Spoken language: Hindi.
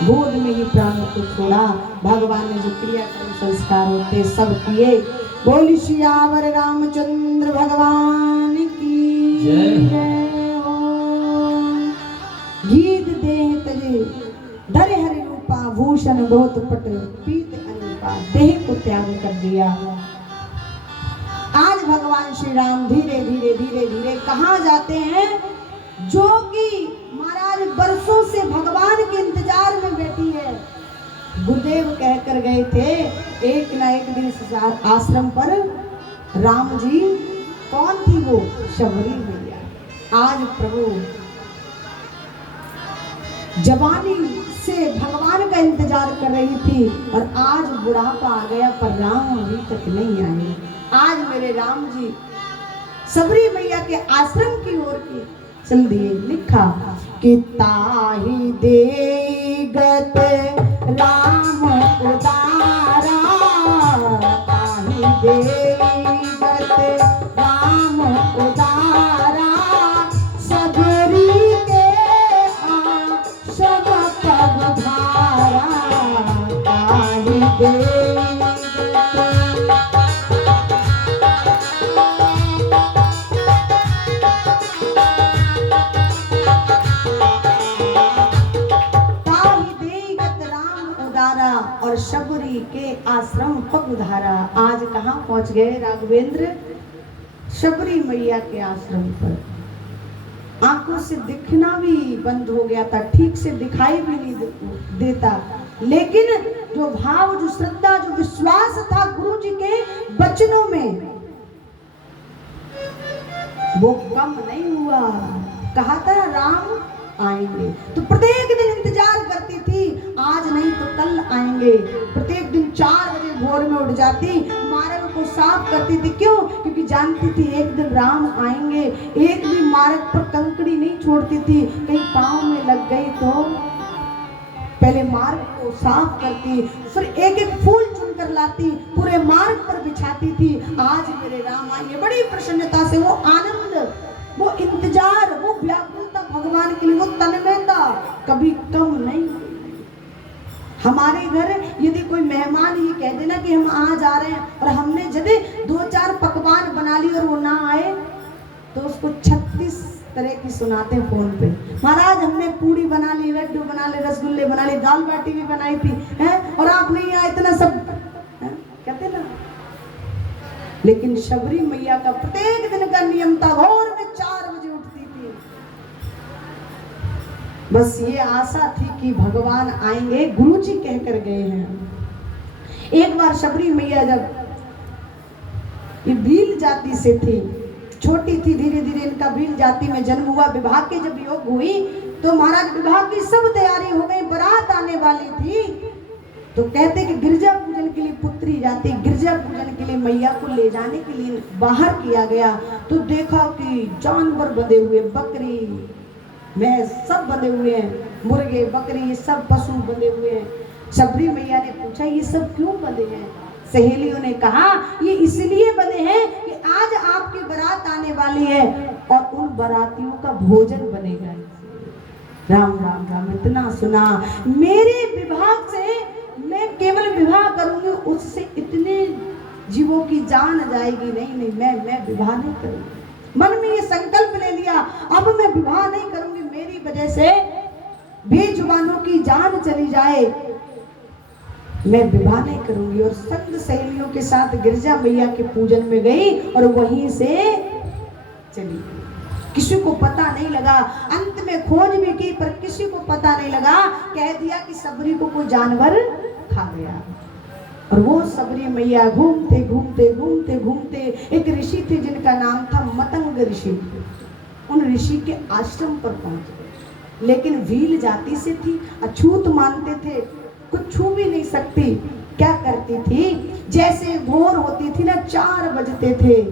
गोद में ही प्राणों को छोड़ा। भगवान ने जो क्रियाक्रम संस्कार होते सब किए। बोली सियावर रामचंद्र भगवान की जय हो। गीत देह तजे धरे हरि रूपा भूषण बहुत पट पीत अनुपा, देह को त्याग कर दिया। आज भगवान श्री राम धीरे धीरे धीरे धीरे कहाँ जाते हैं? जो कि महाराज बरसों से भगवान के इंतजार में बैठी है। गुरुदेव कहकर गए थे एक ना एक दिन आश्रम पर राम जी। कौन थी वो? शबरी मैया। आज प्रभु जवानी से भगवान का इंतजार कर रही थी और आज बुढ़ापा आ गया पर राम अभी तक नहीं आए। आज मेरे राम जी शबरी मैया के आश्रम की ओर की चल दिए। लिखा कि ताहि देगत राम उदारा, ताहि देगत राम उदारा, सबरी के आश्रम पग धारा, ताहि देगत। और शबरी के आश्रम पग धारा। आज कहाँ पहुंच गए राघवेंद्र? शबरी मैया के आश्रम पर। आंखों से दिखना भी बंद हो गया था, ठीक से दिखाई भी नहीं देता, लेकिन जो भाव, जो श्रद्धा, जो विश्वास था गुरु जी के वचनों में वो कम नहीं हुआ। कहा था राम आएंगे, तो प्रत्येक दिन इंतजार करती थी, आज नहीं तो कल आएंगे। प्रत्येक दिन 4 बजे भोर में उठ जाती, मार्ग को साफ करती थी। क्यों? क्योंकि जानती थी एक दिन राम आएंगे। एक भी मार्ग पर कंकड़ी नहीं छोड़ती थी, कहीं पांव में लग गई तो पहले मार्ग को साफ करती, फिर एक एक फूल चुनकर लाती, पूरे मार्ग पर बिछाती थी। आज मेरे राम आएंगे, बड़ी प्रसन्नता से, वो आनंद, वो इंतजार, वो व्याकुलता भगवान के लिए, वो तन्मयता कभी कम नहीं। हमारे घर यदि कोई मेहमान ये कह देना कि हम आ जा रहे हैं और हमने यदि 2-4 पकवान बना ली और वो ना आए तो उसको 36 तरह की सुनाते हैं फोन पे। महाराज हमने पूड़ी बना ली, लड्डू बना ले, रसगुल्ले बना ली, दाल बाटी भी बनाई थी हैं और आप नहीं आए, इतना सब कहते ना। लेकिन शबरी मैया का प्रत्येक दिन का नियम था, भोर में 4 बजे उठती थी। बस ये आशा थी कि भगवान आएंगे, गुरुजी कहकर गए हैं। एक बार शबरी मैया जब ये भील जाति से थी, छोटी थी, धीरे धीरे इनका भील जाति में जन्म हुआ। विवाह के जब योग हुई तो महाराज विवाह की सब तैयारी हो गई, बारात आने वाली थी। तो कहते कि गिरजा पूजन के लिए पुत्री जाती, गिरजा पूजन के लिए मैया को ले जाने के लिए बाहर किया गया। तो देखा कि जानवर बंधे हुए, बकरी भैंस सब बंधे हुए हैं, मुर्गे बकरी सब पशु बंधे हुए हैं। शबरी मैया ने पूछा ये सब क्यों बंधे हैं? सहेलियों ने कहा ये इसलिए बंधे हैं कि आज आपकी बारात आने वाली है और उन बारातियों का भोजन बनेगा। राम राम राम, इतना सुना। मेरे विभाग से मैं केवल विवाह करूंगी, उससे इतने जीवों की जान जाएगी। नहीं, मैं विवाह नहीं करूंगी। मन में ये संकल्प ले लिया, अब मैं विवाह नहीं करूंगी, मेरी वजह से बेजुबानों की जान चली जाए, मैं विवाह नहीं करूंगी। और संग सहेलियों के साथ गिरजा मैया के पूजन में गई और वहीं से चली गई। किसी को पता नहीं लगा, अंत में खोज भी की पर किसी को पता नहीं लगा। कह दिया कि शबरी को कोई जानवर खा गया। और वो शबरी मैया घूमते घूमते घूमते घूमते एक ऋषि थे जिनका नाम था मतंग ऋषि, उन ऋषि के आश्रम पर पहुंच गए। लेकिन भील जाति से थी, अछूत मानते थे, कुछ छू भी नहीं सकती। क्या करती थी, जैसे भोर होती थी ना, 4 बजते थे,